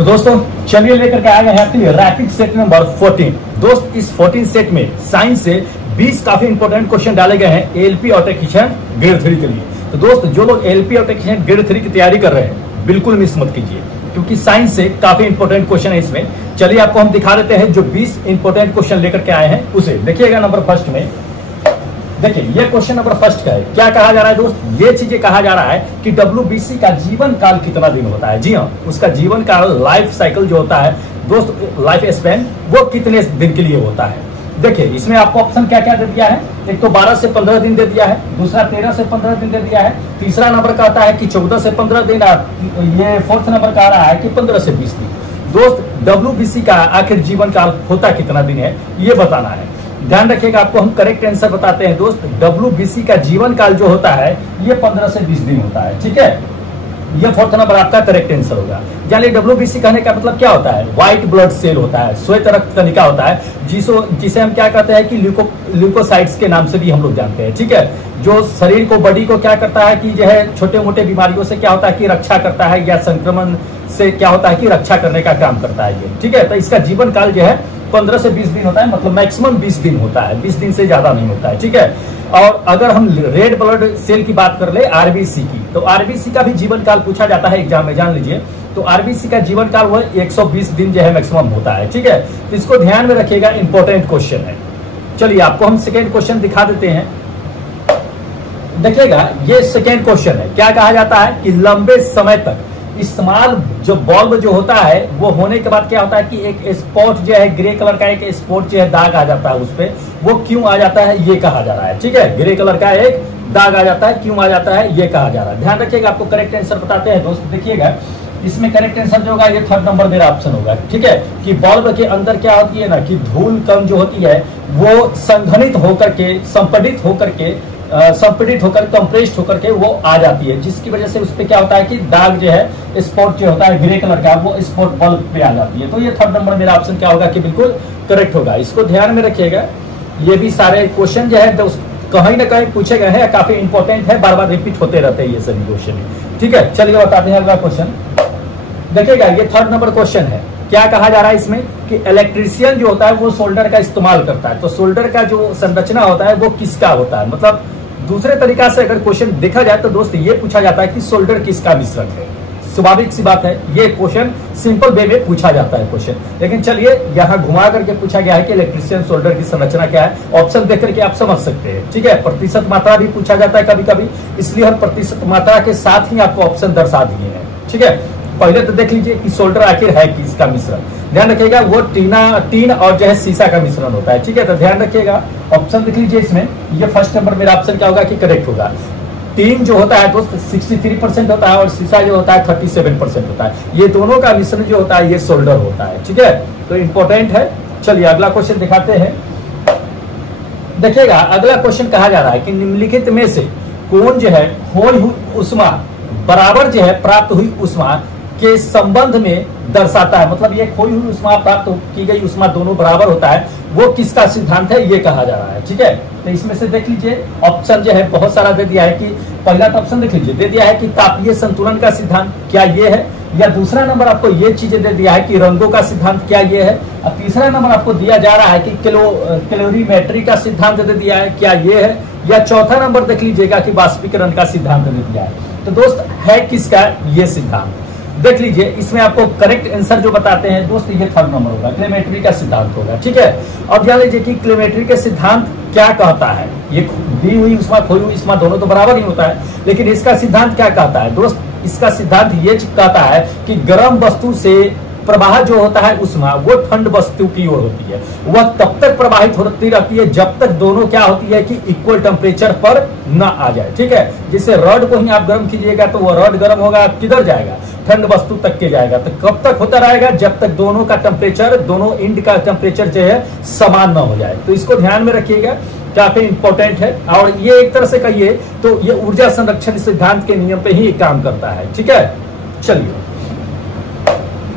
तो दोस्तों चलिए लेकर के आ गए हैं रैपिड सेट नंबर 14। दोस्त इस 14 सेट में साइंस से 20 काफी इंपॉर्टेंट क्वेश्चन डाले गए हैं एलपी और टेक्नीशियन ग्रेड 3 के लिए। तो दोस्त जो लोग एलपी और टेक्नीशियन ग्रेड 3 की तैयारी कर रहे हैं बिल्कुल मिस मत कीजिए, क्योंकि साइंस से काफी इंपॉर्टेंट क्वेश्चन है इसमें। चलिए आपको हम दिखा देते हैं जो 20 इंपॉर्टेंट क्वेश्चन लेकर के आए हैं उसे देखिएगा। नंबर फर्स्ट में देखिए, ये क्वेश्चन नंबर फर्स्ट का है। क्या कहा जा रहा है दोस्त? ये चीजें कहा जा रहा है कि WBC का जीवन काल कितना दिन होता है। जी हाँ, उसका जीवन काल, लाइफ साइकिल जो होता है दोस्त, लाइफ स्पैन, वो कितने दिन के लिए होता है। देखिए इसमें आपको ऑप्शन क्या क्या दे दिया है। एक तो 12 से 15 दिन दे दिया है, दूसरा 13 से 15 दिन दे दिया है, तीसरा नंबर का आता है कि 14 से 15 दिन, ये फोर्थ नंबर का आ रहा है कि 15 से 20 दिन। दोस्त WBC का आखिर जीवन काल होता कितना दिन है ये बताना है। ध्यान रखिएगा, आपको हम करेक्ट आंसर बताते हैं दोस्त। WBC का जीवन काल जो होता है ये 15 से 20 दिन होता है। ठीक है, ये फोर्थ नंबर आपका करेक्ट आंसर होगा। जानिए WBC कहने का मतलब क्या होता है। व्हाइट ब्लड सेल होता है, श्वेत रक्त कणिका होता है, जिसे हम क्या कहते हैं कि ल्यूकोसाइट्स के नाम से भी हम लोग जानते हैं। ठीक है, जो शरीर को, बॉडी को क्या करता है कि जो है छोटे मोटे बीमारियों से क्या होता है कि रक्षा करता है, या संक्रमण से क्या होता है कि रक्षा करने का काम करता है ये। ठीक है, तो इसका जीवन काल जो है 15 से 20 दिन होता है, मतलब मैक्सिमम 20 दिन होता है, 20 दिन से ज्यादा नहीं होता है। ठीक है, और अगर हम रेड ब्लड सेल की बात कर ले RBC की, तो RBC का भी जीवन काल पूछा जाता है एग्जाम में, जान लीजिए। तो RBC का जीवन काल वो 120 दिन जो है मैक्सिमम होता है। ठीक है, तो इसको ध्यान में रखिएगा, इंपॉर्टेंट क्वेश्चन है। चलिए आपको हम सेकेंड क्वेश्चन दिखा देते हैं। देखिएगा ये सेकेंड क्वेश्चन है। क्या कहा जाता है कि लंबे समय तक इस्तेमाल जो बल्ब जो होता है वो होने के बाद क्या होता है कि एक स्पॉट जो है ग्रे कलर का, एक स्पॉट जो है दाग आ जाता है उस पे। वो क्यों आ जाता है ये कहा जा रहा है। ठीक है, ग्रे कलर का एक दाग आ जाता है, क्यों आ जाता है ये कहा जा रहा है। ध्यान रखिएगा, आपको करेक्ट आंसर बताते हैं दोस्त। देखिएगा इसमें करेक्ट आंसर जो होगा ये थर्ड नंबर मेरा ऑप्शन होगा। ठीक है, कि बल्ब के अंदर क्या होती है ना कि धूल कण जो होती है वो संघनित होकर के, संपीड़ित होकर कंप्रेस्ड होकर के वो आ जाती है, जिसकी वजह से उस पर क्या होता है कि दाग जो है, स्पॉट जो होता है ग्रे कलर का, वो स्पॉट बल्ब पे आ जाती है। तो ये थर्ड नंबर मेरा ऑप्शन क्या होगा कि बिल्कुल करेक्ट होगा। इसको ध्यान में रखिएगा। ये भी सारे क्वेश्चन जो है कहीं ना कहीं पूछे गए हैं, काफी इंपॉर्टेंट है, बार बार रिपीट होते रहते हैं ये सभी क्वेश्चन। ठीक है, चलिए बताते हैं अगला क्वेश्चन। देखिएगा ये थर्ड नंबर क्वेश्चन है। क्या कहा जा रहा है इसमें कि इलेक्ट्रीशियन जो होता है वो सोल्डर का इस्तेमाल करता है। तो सोल्डर का जो संरचना होता है वो किसका होता है, मतलब दूसरे तरीका से अगर क्वेश्चन देखा जाए तो दोस्त ये पूछा जाता है कि सोल्डर किसका मिश्रण है। स्वाभाविक सी बात है, ये क्वेश्चन सिंपल वे में पूछा जाता है क्वेश्चन। लेकिन चलिए यहाँ घुमा करके पूछा गया है कि इलेक्ट्रीशियन सोल्डर की संरचना क्या है। ऑप्शन देख करके आप समझ सकते हैं। ठीक है, प्रतिशत मात्रा भी पूछा जाता है कभी कभी, इसलिए हम प्रतिशत मात्रा के साथ ही आपको ऑप्शन दर्शा दिए हैं। ठीक है, पहले तो देख लीजिए कि सोल्डर आखिर है किसका मिश्रण। ध्यान रखिएगा वो टीन और जो है सीसा का मिश्रण होता है। ठीक है, तो ध्यान रखिएगा, ऑप्शन देख लीजिए इसमें। ये फर्स्ट नंबर मेरा ऑप्शन क्या होगा कि करेक्ट होगा। टीन जो होता है दोस्त 63% होता है और सीसा जो होता है 37% होता है। ये दोनों का मिश्रण जो होता है ये सोल्डर होता है। ठीक है, तो इंपॉर्टेंट है। चलिए अगला क्वेश्चन दिखाते हैं। देखिएगा अगला क्वेश्चन कहा जा रहा है कि निम्नलिखित में से कौन जो है खोई हुई उष्मा बराबर जो है प्राप्त हुई उष्मा के संबंध में दर्शाता है। मतलब ये खोई हुई उष्मा प्राप्त की गई उष्मा दोनों बराबर होता है, वो किसका सिद्धांत है ये कहा जा रहा है। ठीक है, तो इसमें से देख लीजिए ऑप्शन जो है बहुत सारा दे दिया है कि पहला तो ऑप्शन देख लीजिए, दे दिया है कि तापीय संतुलन का सिद्धांत क्या ये है, या दूसरा नंबर आपको ये चीजें दे दिया है कि रंगों का सिद्धांत क्या ये है, और तीसरा नंबर आपको दिया जा रहा है कि कैलोरीमेट्री का सिद्धांत दे दिया है क्या ये है, या चौथा नंबर देख लीजिएगा कि वाष्पीकरण का सिद्धांत दे दिया है। तो दोस्त है किसका ये सिद्धांत देख लीजिए। इसमें आपको करेक्ट आंसर जो बताते हैं दोस्त ये थर्ड नंबर होगा, कैलोरीमेट्री का सिद्धांत होगा। ठीक है, अब जान लीजिए कि कैलोरीमेट्री के सिद्धांत क्या कहता है। ये दी हुई उष्मा, खोई हुई उष्मा दोनों तो बराबर ही होता है, लेकिन इसका सिद्धांत क्या कहता है दोस्त? इसका सिद्धांत ये कहता है कि गर्म वस्तु से प्रवाह जो होता है उष्मा वो ठंड वस्तु की ओर होती है। वह तब तक प्रवाहित होती रहती है जब तक दोनों क्या होती है कि इक्वल टेम्परेचर पर न आ जाए। ठीक है, जैसे रड को ही आप गर्म कीजिएगा तो वो रड गर्म होगा, किधर जाएगा? ठंड वस्तु तक के जाएगा। तो कब तक होता रहेगा? जब तक दोनों का टेम्परेचर, दोनों इंड का टेम्परेचर जो है समान न हो जाए। तो इसको ध्यान में रखिएगा, काफी इंपॉर्टेंट है। और ये एक तरह से कहिए तो ये ऊर्जा संरक्षण सिद्धांत के नियम पे ही काम करता है। ठीक है, चलिए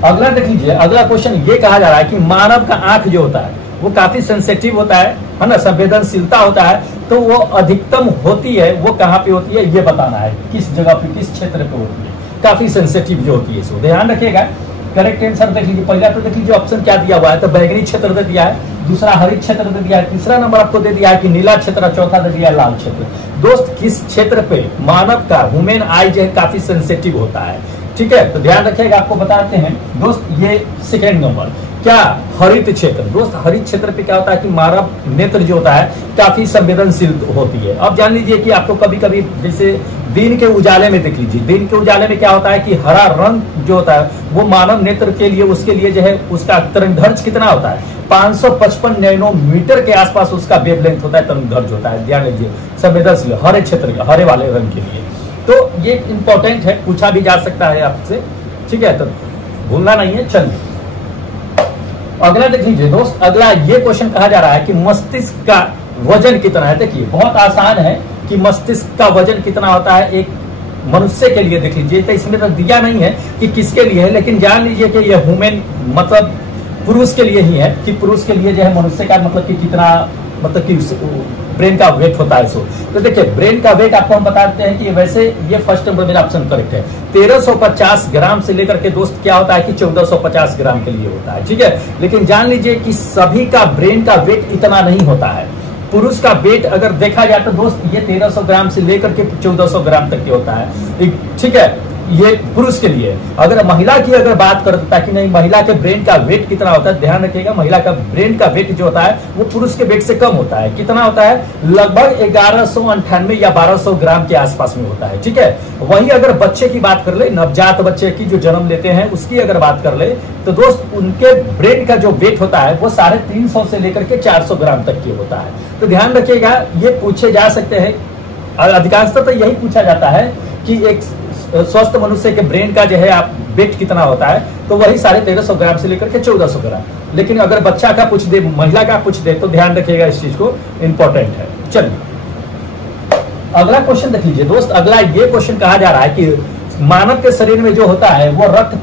अगला देख लीजिए। अगला क्वेश्चन ये कहा जा रहा है कि मानव का आंख जो होता है वो काफी सेंसिटिव होता है ना, संवेदनशीलता होता है, तो वो अधिकतम होती है वो कहाँ पे होती है ये बताना है, किस जगह पे, किस क्षेत्र पे होती है। काफी सेंसिटिव जो होती है, इसको ध्यान रखिएगा। करेक्ट आंसर देख लीजिए, पहला तो देख लीजिए ऑप्शन क्या दिया हुआ है, तो बैगनी क्षेत्र दे दिया है, दूसरा हरित क्षेत्र दे दिया है, तीसरा नंबर आपको दे दिया है कि नीला क्षेत्र, चौथा दे दिया है लाल क्षेत्र। दोस्त किस क्षेत्र पे मानव का ह्यूमन आई जो है काफी सेंसिटिव होता है, ठीक है, तो ध्यान रखिएगा, आपको बताते हैं दोस्त। ये सेकेंड नंबर क्या, हरित क्षेत्र। दोस्त हरित क्षेत्र पे क्या होता है कि मानव नेत्र जो होता है काफी संवेदनशील होती है। अब जान लीजिए कि आपको कभी कभी जैसे दिन के उजाले में देख लीजिए, दिन के उजाले में क्या होता है कि हरा रंग जो होता है वो मानव नेत्र के लिए, उसके लिए जो है उसका तरंगदैर्घ्य कितना होता है, 555 नैनोमीटर के आसपास उसका वेवलेंथ होता है, तरंगदैर्घ्य होता है। ध्यान लीजिए, संवेदनशील हरे क्षेत्र, हरे वाले रंग के लिए। तो ये इंपॉर्टेंट है, पूछा भी जा सकता है आपसे, ठीक है, तो भूलना नहीं है। चलिए अगला देख लीजिए दोस्त, अगला ये क्वेश्चन कहा जा रहा है कि मस्तिष्क का वजन कितना है। देखिए बहुत आसान है कि मस्तिष्क का वजन कितना होता है एक मनुष्य के लिए। देख लीजिए, तो इसमें तो दिया नहीं है कि किसके लिए है, लेकिन जान लीजिए कि ये ह्यूमन मतलब पुरुष के लिए ही है, कि पुरुष के लिए जो है मनुष्य का मतलब कि कितना, मतलब कि ब्रेन का वेट होता है। सो तो देखिए ब्रेन का वेट आपको हम बताते हैं कि वैसे ये फर्स्ट नंबर मेरा ऑप्शन करेक्ट है, 1350 ग्राम से लेकर के दोस्त क्या होता है कि 1450 ग्राम के लिए होता है, ठीक है। लेकिन जान लीजिए कि सभी का ब्रेन का वेट इतना नहीं होता है। पुरुष का वेट अगर देखा जाए तो दोस्त ये 1300 ग्राम से लेकर के 1400 ग्राम तक के होता है, ठीक है, ये पुरुष के लिए। अगर महिला की अगर बात करें ताकि नहीं, महिला के ब्रेन का वेट कितना होता है, ध्यान रखिएगा, महिला का ब्रेन का वेट जो होता है वो पुरुष के वेट से कम होता है। कितना होता है, लगभग 1198 या 1200 ग्राम के आसपास में होता है, ठीक है। वहीं अगर बच्चे की बात कर ले, नवजात बच्चे की जो जन्म लेते हैं उसकी अगर बात कर ले तो दोस्त उनके ब्रेन का जो वेट होता है वो 350 से लेकर के 400 ग्राम तक की होता है। तो ध्यान रखिएगा, ये पूछे जा सकते हैं, अधिकांशतः तो यही पूछा जाता है कि एक स्वस्थ मनुष्य के ब्रेन का जो है आप वेट कितना होता है, तो वही 1350 ग्राम से लेकर के 1400 ग्राम। लेकिन अगर बच्चा का पूछ दे, महिला का पूछ दे, तो ध्यान रखिएगा इस चीज को, इंपॉर्टेंट है। चलिए अगला क्वेश्चन देख लीजिए दोस्त, अगला ये क्वेश्चन कहा जा रहा है कि मानव के शरीर में जो होता है वो रक्त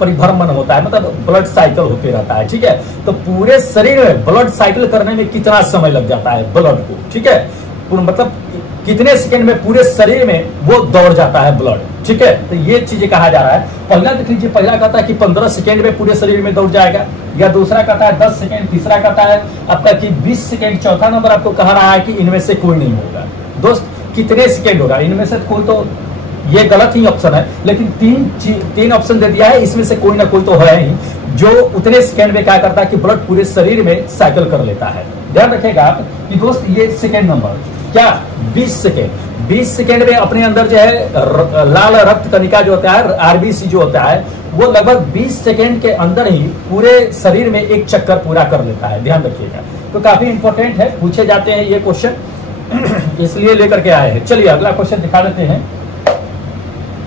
परिभ्रमण होता है, मतलब ब्लड साइकिल होते रहता है, ठीक है। तो पूरे शरीर में ब्लड साइकिल करने में कितना समय लग जाता है ब्लड को, ठीक है, मतलब कितने सेकंड में पूरे शरीर में वो दौड़ जाता है ब्लड, ठीक है। तो ये चीजें कहा जा रहा है। पहला देख लीजिए, पहला कहता है कि 15 सेकंड में पूरे शरीर में दौड़ जाएगा, या दूसरा कहता है 10 सेकंड, तीसरा कहता है आपका कि 20 सेकंड, चौथा नंबर आपको कह रहा है कि इनमें से कोई नहीं होगा। दोस्त कितने सेकंड होगा, इनमें से कोई, तो ये गलत ही ऑप्शन है, लेकिन तीन ऑप्शन दे दिया है, इसमें से कोई ना कोई तो है ही जो उतने सेकंड में क्या करता है कि ब्लड पूरे शरीर में साइकिल कर लेता है। ध्यान रखिएगा आप कि दोस्त ये सेकंड नंबर क्या, 20 सेकेंड, 20 सेकेंड में अपने अंदर जो है लाल रक्त कणिका जो होता है, आरबीसी जो होता है, वो लगभग 20 सेकेंड के अंदर ही पूरे शरीर में एक चक्कर पूरा कर लेता है। ध्यान रखिएगा, तो काफी इंपॉर्टेंट है, पूछे जाते हैं ये क्वेश्चन, इसलिए लेकर के आए हैं। चलिए अगला क्वेश्चन दिखा देते हैं,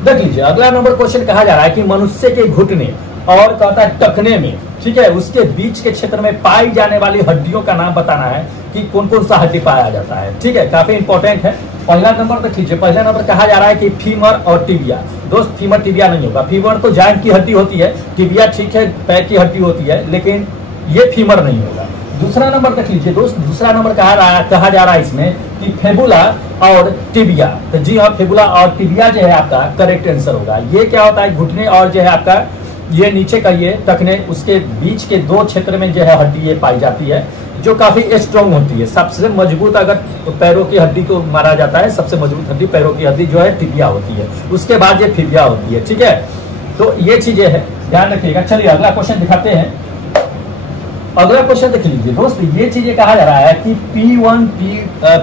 देख लीजिए। अगला नंबर क्वेश्चन कहा जा रहा है कि मनुष्य के घुटने और कहता है टखने में, ठीक है, उसके बीच के क्षेत्र में पाई जाने वाली हड्डियों का नाम बताना है कि कौन कौन सा हड्डी पाया जाता है, ठीक है, काफी इंपॉर्टेंट है। पहला नंबर देख लीजिए, पहला नंबर कहा जा रहा है कि फीमर और टिबिया। दोस्त फीमर टिबिया नहीं होगा, फीमर तो जॉइंट की हड्डी होती है, टिबिया ठीक है पैर की हड्डी होती है, लेकिन ये फीमर नहीं होगा। दूसरा नंबर देख लीजिए दोस्त, दूसरा नंबर कहा जा रहा है इसमें कि फेबुला और टिबिया। तो जी हाँ, फेबुला और टिबिया जो है आपका करेक्ट आंसर होगा। ये क्या होता है, घुटने और जो है आपका ये नीचे का ये टखने, उसके बीच के दो क्षेत्र में जो है हड्डी ये पाई जाती है, जो काफी स्ट्रॉन्ग होती है। सबसे मजबूत अगर पैरों की हड्डी को मारा जाता है, सबसे मजबूत हड्डी पैरों की हड्डी जो है टिबिया होती है, उसके बाद ये फिबिया होती है, ठीक है। तो ये चीजें है, ध्यान रखिएगा। चलिए अगला क्वेश्चन दिखाते हैं। अगला क्वेश्चन देख लीजिए दोस्त, ये चीजें कहा जा रहा है कि P1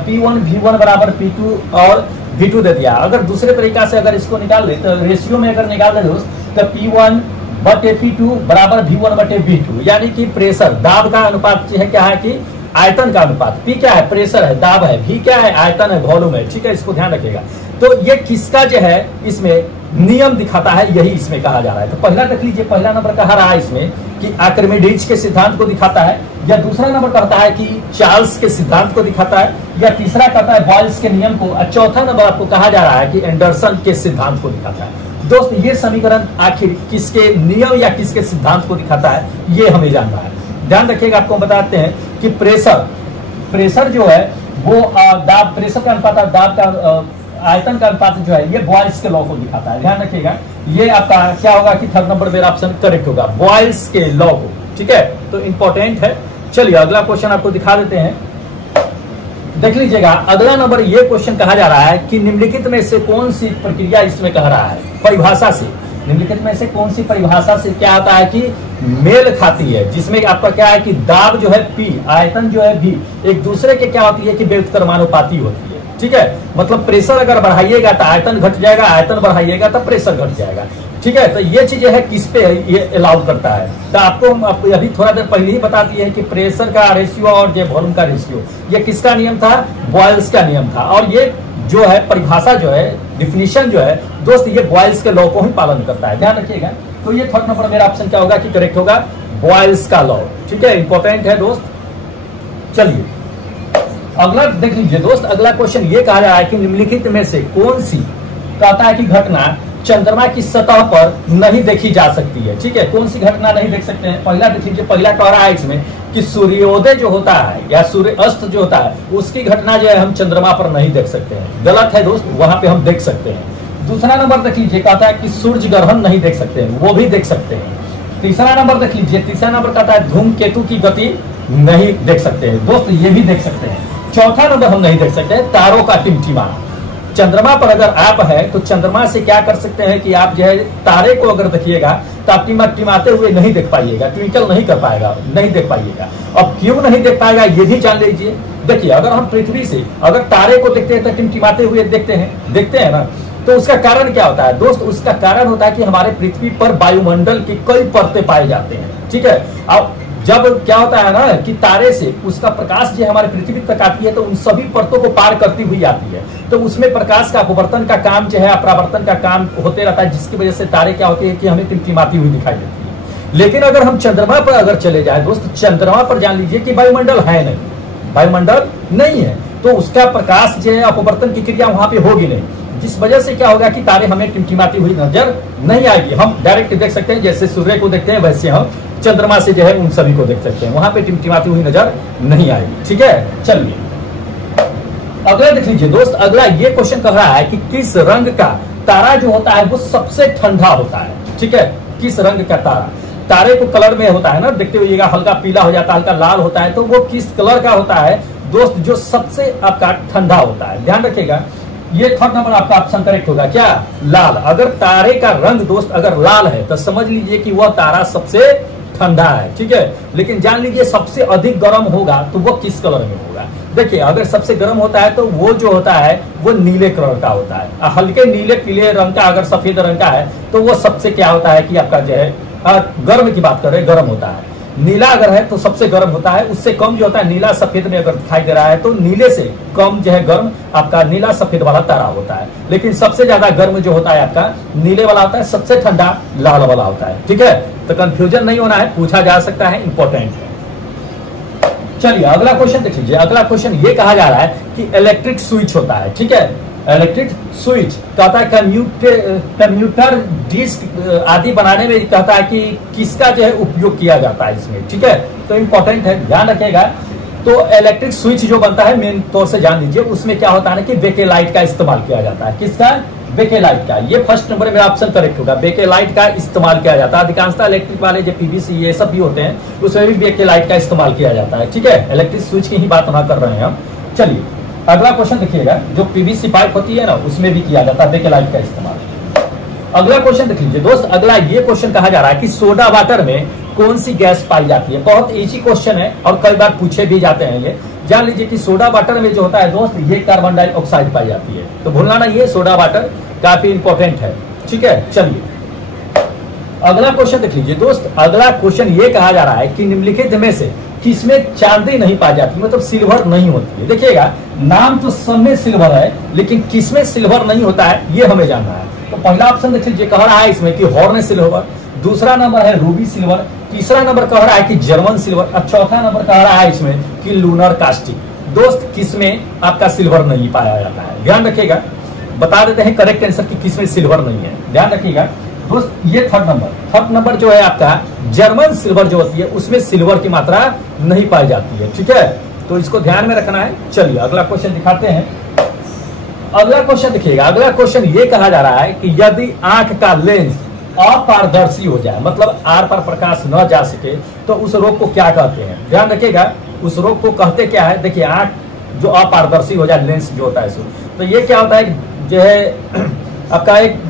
V1 बराबर P2 और V2 दे दिया। अगर दूसरे तरीका से अगर इसको निकाल ले, तो रेशियो में अगर निकाल दे दोस्त, तो P1 बटे P2 बराबर V1 बटे V2, यानी कि प्रेशर दाब का अनुपात है, क्या है कि आयतन का अनुपात। P क्या है, प्रेशर है, दाब है, V क्या है, आयतन है, वॉल्यूम है, ठीक है, इसको ध्यान रखिएगा। तो ये किसका जो है इसमें नियम दिखाता है, यही इसमें कहा जा रहा है। तो पहला देख लीजिए, पहला नंबर कहा रहा है इसमें कि आर्किमिडीज के सिद्धांत को दिखाता है, या दूसरा नंबर कहता है कि चार्ल्स के सिद्धांत को दिखाता है, या तीसरा कहता है बॉयल्स के नियम को, और चौथा नंबर आपको कहा जा रहा है कि एंडरसन के सिद्धांत को दिखाता है। दोस्त ये समीकरण आखिर किसके नियम या किसके सिद्धांत को दिखाता है, ये हमें जानना है। ध्यान रखिएगा, आपको बताते हैं कि प्रेशर जो है वो दाब, प्रेशर का अनुपात दाब का आयतन का अनुपात जो है ये बॉयल्स के लॉ को दिखाता है, ध्यान रखिएगा। ये आपका क्या होगा कि थर्ड नंबर मेरा ऑप्शन करेक्ट होगा, बॉयल्स के लॉ को, ठीक है, तो इंपॉर्टेंट है। चलिए अगला क्वेश्चन आपको दिखा देते हैं, देख लीजिएगा। अगला नंबर ये क्वेश्चन कहा जा रहा है कि निम्नलिखित में से कौन सी प्रक्रिया इसमें कह रहा है, परिभाषा से, निम्नलिखित में से कौन सी परिभाषा से क्या होता है कि मेल खाती है, जिसमें आपका क्या है कि दाब जो है P, आयतन जो है V, एक दूसरे के क्या होती है कि व्युत्क्रमानुपाती होती है, ठीक है। मतलब प्रेशर अगर बढ़ाइएगा तो आयतन घट जाएगा, आयतन बढ़ाइएगा तो प्रेशर घट जाएगा, ठीक है। तो ये चीजें है किस पे ये अलाउ करता है, तो आपको अभी थोड़ा देर पहले ही बता दिए है कि प्रेशर का रेशियो और ये वॉल्यूम का रेशियो, ये किसका नियम था, बॉयल्स का नियम था। और ये जो है परिभाषा जो है, डिफिनीशन जो है दोस्त, ये बॉयल्स के लॉ को ही पालन करता है, ध्यान रखिएगा। तो ये थर्ड नंबर मेरा ऑप्शन क्या होगा कि करेक्ट होगा, बॉयल्स का लॉ, ठीक है, इंपॉर्टेंट है दोस्त। चलिए अगला देख लीजिए दोस्त, अगला क्वेश्चन ये कहा जा रहा है कि निम्नलिखित में से कौन सी कहता है कि घटना चंद्रमा की सतह पर नहीं देखी जा सकती है, ठीक है, कौन सी घटना नहीं देख सकते हैं। पहला देख लीजिए, पहला कह रहा है इसमें कि सूर्योदय जो होता है या सूर्य अस्त जो होता है उसकी घटना जो है हम चंद्रमा पर नहीं देख सकते हैं, गलत है दोस्त, वहां पे हम देख सकते हैं। दूसरा नंबर देख लीजिए, कहता है कि सूर्य ग्रहण नहीं देख सकते हैं, वो भी देख सकते हैं। तीसरा नंबर देख लीजिए, तीसरा नंबर कहता है धूमकेतु की गति नहीं देख सकते हैं, दोस्त ये भी देख सकते हैं। चौथा नंबर हम नहीं देख सकते हैं तारों का टिमटिमाना, चंद्रमा पर अगर आप है तो चंद्रमा से क्या कर सकते हैं कि आप जो है तारे को अगर देखिएगा तो आप टिमटिमाते हुए नहीं देख पाइएगा, ट्विंकल नहीं कर पाएगा, नहीं देख पाइएगा। अब क्यों नहीं देख पाएगा ये भी जान लीजिए। देखिए अगर हम पृथ्वी से अगर तारे को देखते हैं तो टिमटिमाते हुए देखते हैं ना, तो उसका कारण क्या होता है दोस्त, उसका कारण होता है कि हमारे पृथ्वी पर वायुमंडल की कई परतें पाए जाते हैं, ठीक है। अब जब क्या होता है ना कि तारे से उसका प्रकाश जो हमारे पृथ्वी तक आती है तो उन सभी परतों को पार करती हुई आती है, तो उसमें प्रकाश का अपवर्तन का काम जो है, अपरावर्तन का काम होते रहता है, जिसकी वजह से तारे क्या होती है कि हमें टिमटिमाती हुई दिखाई देती है। लेकिन अगर हम चंद्रमा पर अगर चले जाए दोस्त, चंद्रमा पर जान लीजिए कि वायुमंडल है नहीं, वायुमंडल नहीं है, तो उसका प्रकाश जो है अपवर्तन की क्रिया वहां पे होगी नहीं, जिस वजह से क्या होगा कि तारे हमें टिमटिमाती हुई नजर नहीं आएगी। हम डायरेक्ट देख सकते हैं, जैसे सूर्य को देखते हैं वैसे हम चंद्रमा से जो है उन सभी को देख सकते हैं, वहां पे टिमटिमाती हुई नजर नहीं आएगी, ठीक है। चलिए अगला देख लीजिए दोस्त, अगला ये क्वेश्चन कह रहा है कि किस रंग का तारा जो होता है वो सबसे ठंडा होता है, ठीक है, किस रंग का तारा, तारे को कलर में होता है ना, देखते हुइएगा हल्का पीला हो जाता है, हल्का लाल होता है, तो वो किस कलर का होता है दोस्त जो सबसे आपका ठंडा होता है, ध्यान रखिएगा। ये थर्ड नंबर आपका ऑप्शन करेक्ट होगा, क्या, लाल। अगर तारे का रंग दोस्त अगर लाल है तो समझ लीजिए कि वह तारा सबसे ठंडा है, ठीक है। लेकिन जान लीजिए सबसे अधिक गर्म होगा तो वो किस कलर में होगा। देखिए अगर सबसे गर्म होता है तो वो जो होता है वो नीले कलर का होता है, हल्के नीले पीले रंग का अगर सफेद रंग का है तो वो सबसे क्या होता है कि आपका जो है गर्म की बात कर रहे हैं, गर्म होता है। नीला अगर है तो सबसे गर्म होता है, उससे कम जो होता है नीला सफेद में अगर दिखाई दे रहा है तो नीले से कम जो है गर्म आपका नीला सफेद वाला तारा होता है। लेकिन सबसे ज्यादा गर्म जो होता है आपका नीले वाला होता है, सबसे ठंडा लाल वाला होता है, ठीक है। तो कंफ्यूजन नहीं होना है, पूछा जा सकता है, इंपॉर्टेंट है। चलिए अगला क्वेश्चन देख लीजिए, अगला क्वेश्चन ये कहा जा रहा है कि इलेक्ट्रिक स्विच होता है, ठीक है, इलेक्ट्रिक स्विच कहता है कम्यूटर डिस्क आदि बनाने में कहता है कि किसका जो है उपयोग किया जाता है इसमें, ठीक है, तो इंपॉर्टेंट है, ध्यान रखिएगा। तो इलेक्ट्रिक स्विच जो बनता है मेन तौर से जान लीजिए, उसमें क्या होता है ना कि बेकेलाइट का इस्तेमाल किया जाता है, किसका, बेकेलाइट का। ये फर्स्ट नंबर मेरा ऑप्शन करेक्ट होगा, बेकेलाइट का इस्तेमाल किया जाता है। अधिकांशतः इलेक्ट्रिक वाले जो पीवीसी ये सब भी होते हैं उसमें भी बेकेलाइट का इस्तेमाल किया जाता है, ठीक है। इलेक्ट्रिक स्विच की ही बात वहां कर रहे हैं हम। चलिए अगला क्वेश्चन देखिएगा, जो पीवीसी पाइप होती है ना उसमें भी किया जाता है बेकेलाइट का इस्तेमाल। अगला क्वेश्चन देख लीजिए दोस्त, अगला ये क्वेश्चन कहा जा रहा है कि सोडा वाटर में कौन सी गैस पाई जाती है। बहुत इजी क्वेश्चन है और कई बार पूछे भी जाते हैं। ये जान लीजिए कि सोडा वाटर में जो होता है दोस्त ये कार्बन डाइऑक्साइड पाई जाती है, तो भूलना नहीं है, सोडा वाटर काफी इंपॉर्टेंट है, ठीक है। चलिए अगला क्वेश्चन देख लीजिए दोस्त, अगला क्वेश्चन ये कहा जा रहा है कि निम्नलिखित में से किसमें चांदी नहीं पाई जाती, मतलब सिल्वर नहीं होती है। देखिएगा नाम तो सब में सिल्वर है लेकिन किसमें सिल्वर नहीं होता है ये हमें जानना है। तो पहला ऑप्शन देख लीजिए, कह रहा है इसमें कि हॉर्न सिल्वर, दूसरा नंबर है रूबी सिल्वर, तीसरा नंबर कह रहा है कि जर्मन सिल्वर और चौथा नंबर कह रहा है इसमें कि लूनर कास्टिक। दोस्त किसमें आपका सिल्वर नहीं पाया जाता है, ध्यान रखिएगा। बता देते हैं करेक्ट आंसर कि किसमें सिल्वर नहीं है, ध्यान रखिएगा दोस्त। ये थर्ड नंबर जो है आपका जर्मन सिल्वर जो होती है उसमें सिल्वर की मात्रा नहीं पाई जाती है, ठीक है, तो इसको ध्यान में रखना है। चलिए अगला क्वेश्चन दिखाते हैं। अगला क्वेश्चन देखिएगा, अगला क्वेश्चन ये कहा जा रहा है कि यदि आंख का लेंस अपारदर्शी हो जाए, मतलब आर पार प्रकाश न जा सके, तो उस रोग को क्या कहते हैं? ध्यान रखिएगा, उस रोग को कहते क्या है? देखिए, आंख जो अपारदर्शी हो जाए, लेंस जो होता है सो, तो ये क्या होता है, जो है आपका एक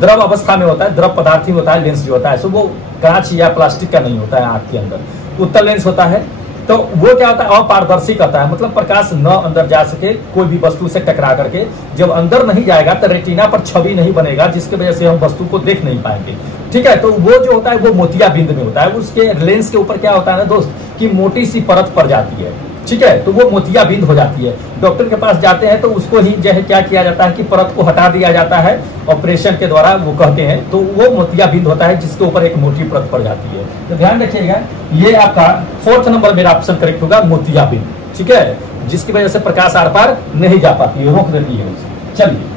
द्रव अवस्था में होता है, द्रव पदार्थ ही होता है लेंस जो होता है सो, वो कांच या प्लास्टिक का नहीं होता है, आंख के अंदर उत्तल लेंस होता है। तो वो क्या होता है? अपारदर्शी कहता है, मतलब प्रकाश न अंदर जा सके कोई भी वस्तु से टकरा करके। जब अंदर नहीं जाएगा तो रेटिना पर छवि नहीं बनेगा, जिसकी वजह से हम वस्तु को देख नहीं पाएंगे। ठीक है, तो वो जो होता है वो मोतियाबिंद में होता है। उसके लेंस के ऊपर क्या होता है ना दोस्त, कि मोटी सी परत पड़ जाती है। ठीक है, तो वो मोतियाबिंद हो जाती है। डॉक्टर के पास जाते हैं तो उसको ही जो है क्या किया जाता है कि परत को हटा दिया जाता है ऑपरेशन के द्वारा, वो कहते हैं। तो वो मोतियाबिंद होता है जिसके ऊपर एक मोटी परत पड़ जाती है। तो ध्यान रखिएगा, ये आपका 4th नंबर मेरा ऑप्शन करेक्ट होगा, मोतियाबिंद। ठीक है, जिसकी वजह से प्रकाश आर पार नहीं जा पाती है, रोक देती है उसे। चलिए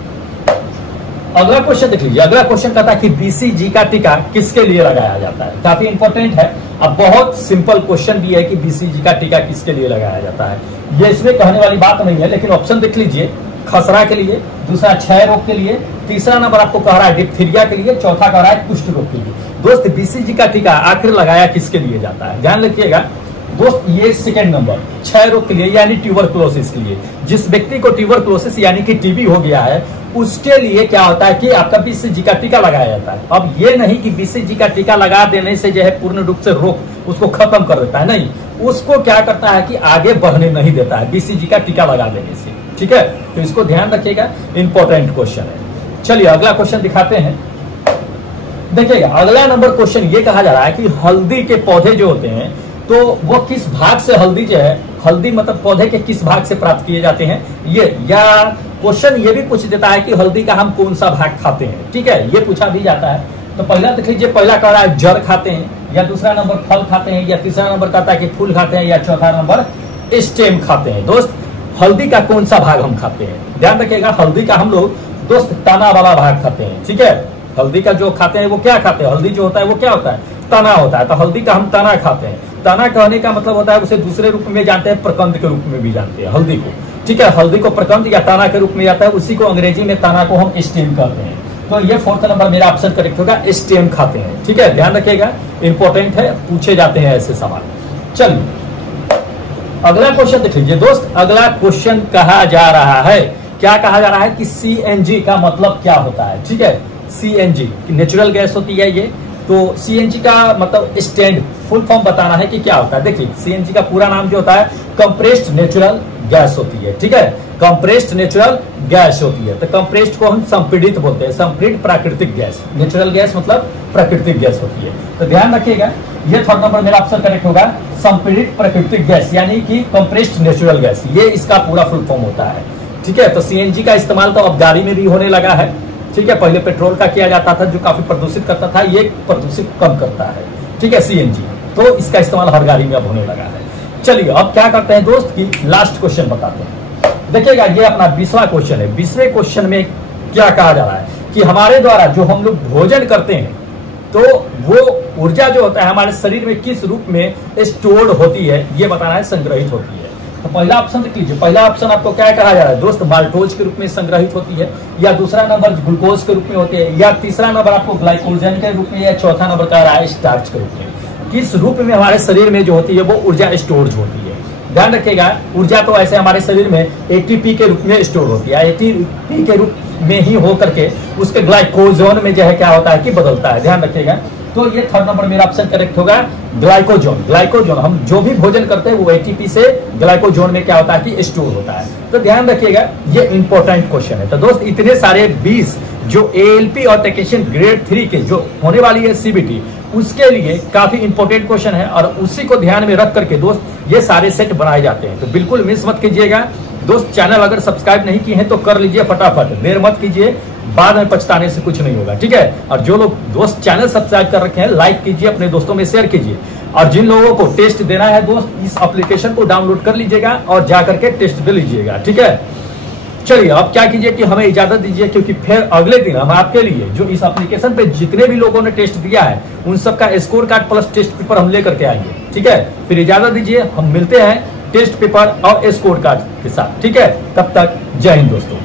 अगला क्वेश्चन देख लीजिए। अगला क्वेश्चन कहता है कि बीसीजी का टीका किसके लिए लगाया जाता है? काफी इंपॉर्टेंट है। अब बहुत सिंपल क्वेश्चन भी है कि बीसीजी का टीका किसके लिए लगाया जाता है। ये इसमें कहने वाली बात नहीं है, लेकिन ऑप्शन देख लीजिए। खसरा के लिए, दूसरा क्षय रोग के लिए, तीसरा नंबर आपको कह रहा है डिप्थीरिया के लिए, चौथा कह रहा है कुष्ठ रोग के लिए। दोस्त, बीसीजी का टीका आखिर लगाया किसके लिए जाता है? ध्यान रखिएगा दोस्त, ये 2nd नंबर क्षय रोग के लिए यानी ट्यूबरकुलोसिस के लिए। जिस व्यक्ति को ट्यूबरकुलोसिस यानी कि टीबी हो गया है, उसके लिए क्या होता है कि आपका बीसीजी का टीका लगाया जाता है। अब ये नहीं कि बीसीजी का टीका लगा देने से जो है पूर्ण रूप से रोग उसको खत्म कर देता है, नहीं, उसको क्या करता है कि आगे बढ़ने नहीं देता है बीसीजी का टीका लगा देने से। ठीक है, तो इसको ध्यान रखिएगा, इंपॉर्टेंट क्वेश्चन है। चलिए अगला क्वेश्चन दिखाते हैं। देखिएगा, अगला नंबर क्वेश्चन ये कहा जा रहा है कि हल्दी के पौधे जो होते हैं, तो वो किस भाग से हल्दी जो है, हल्दी मतलब पौधे के किस भाग से प्राप्त किए जाते हैं? ये या क्वेश्चन ये भी पूछ देता है कि हल्दी का हम कौन सा भाग खाते हैं। ठीक है, ये पूछा भी जाता है। तो पहला देख लीजिए, पहला कह रहा है जड़ खाते हैं, या दूसरा नंबर फल खाते हैं, या तीसरा नंबर कहता है कि फूल खाते हैं, या चौथा नंबर स्टेम खाते हैं। दोस्त, हल्दी का कौन सा भाग हम खाते हैं? ध्यान रखिएगा, हल्दी का हम लोग दोस्त तना वाला भाग खाते हैं। ठीक है, हल्दी का जो खाते हैं वो क्या खाते हैं? हल्दी जो होता है वो क्या होता है? तना होता है। तो हल्दी का हम तना खाते हैं। तना कहने का मतलब होता है, उसे दूसरे रूप में जानते हैं, प्रकंद के रूप में भी जानते हैं हल्दी को। ठीक है, हल्दी को प्रकंद या तना के रूप में आता है, उसी को अंग्रेजी में तना को हम स्टेम कहते हैं। तो ये 4th नंबर मेरा ऑप्शन करेक्ट होगा, स्टेम खाते हैं। ठीक है, ध्यान रखिएगा, इंपॉर्टेंट है, पूछे जाते हैं ऐसे सवाल। चलिए अगला क्वेश्चन देख लीजिए दोस्त। अगला क्वेश्चन कहा जा रहा है, क्या कहा जा रहा है कि सीएनजी का मतलब क्या होता है? ठीक है, सीएनजी नेचुरल गैस होती है ये। तो सीएनजी का मतलब स्टैंड फुल फॉर्म बताना है कि क्या होता है। देखिए, सीएनजी का पूरा नाम जो होता है कंप्रेस्ड नेचुरल गैस होती है। ठीक है, कंप्रेस्ड नेचुरल गैस होती है। तो कंप्रेस्ड को हम संपीड़ित बोलते हैं, संपीड़ित प्राकृतिक गैस। नेचुरल गैस मतलब प्राकृतिक गैस होती है। तो ध्यान रखिएगा, ये 3rd नंबर मेरा ऑप्शन करेक्ट होगा, संपीड़ित प्राकृतिक गैस यानी कि कंप्रेस्ड नेचुरल गैस, ये इसका पूरा फुल फॉर्म होता है। ठीक है, तो सीएनजी का इस्तेमाल तो अब गाड़ी में भी होने लगा है। ठीक है, पहले पेट्रोल का किया जाता था जो काफी प्रदूषित करता था, ये प्रदूषित कम करता है। ठीक है, सीएनजी, तो इसका इस्तेमाल हर गाड़ी में अब होने लगा है। चलिए अब क्या करते हैं दोस्त की लास्ट क्वेश्चन बताते हैं। देखिएगा, ये अपना 20वां क्वेश्चन है। 20वें क्वेश्चन में क्या कहा जा रहा है कि हमारे द्वारा जो हम लोग भोजन करते हैं, तो वो ऊर्जा जो होता है हमारे शरीर में किस रूप में स्टोर्ड होती है, ये बताना है, संग्रहित होती है। तो पहला ऑप्शन देख लीजिए। पहला ऑप्शन आपको क्या कहा जा रहा है दोस्त? माल्टोज के रूप में संग्रहित होती है, या दूसरा नंबर ग्लूकोज के रूप में होती है, या तीसरा नंबर आपको ग्लाइकोजन के रूप में, या चौथा नंबर कह रहा है स्टार्च के रूप में। किस रूप में हमारे शरीर में जो होती है वो ऊर्जा स्टोर होती है? ध्यान रखिएगा, ऊर्जा तो ऐसे हमारे शरीर में एटीपी के रूप में स्टोर होती है। एटीपी के रूप में ही हो करके उसके ग्लाइकोजन में जो है क्या होता है कि बदलता है। ध्यान रखिएगा, तो ये 3rd नंबर मेरा ऑप्शन करेक्ट होगा, ग्लाइकोजन। ग्लाइकोजन हम जो भी भोजन करते हैं वो एटीपी से ग्लाइकोजन में क्या होता है कि स्टोर होता है। तो ध्यान रखिएगा, ये इंपॉर्टेंट क्वेश्चन है। तो दोस्त, इतने सारे 20 जो एएलपी और टेक्नीशियन ग्रेड 3 के जो होने वाली है सीबीटी, उसके लिए काफी इंपॉर्टेंट क्वेश्चन है, और उसी को ध्यान में रख करके दोस्त ये सारे सेट बनाए जाते हैं। तो बिल्कुल मिस मत कीजिएगा दोस्त। चैनल अगर सब्सक्राइब नहीं किए हैं तो कर लीजिए फटाफट, देर मत कीजिए, बाद में पछताने से कुछ नहीं होगा। ठीक है, और जो लोग दोस्त चैनल सब्सक्राइब कर रखे हैं, लाइक कीजिए, अपने दोस्तों में शेयर कीजिए। और जिन लोगों को टेस्ट देना है दोस्त, इस एप्लीकेशन को डाउनलोड कर लीजिएगा और जाकर के टेस्ट दे लीजिएगा। ठीक है, चलिए अब क्या कीजिए कि हमें इजाजत दीजिए, क्योंकि फिर अगले दिन हम आपके लिए जो इस एप्लीकेशन पे जितने भी लोगों ने टेस्ट दिया है उन सबका score card plus test paper हम लेकर के आएंगे। ठीक है, फिर इजाजत दीजिए, हम मिलते हैं टेस्ट पेपर और स्कोर कार्ड के साथ। ठीक है, तब तक जय हिंद दोस्तों।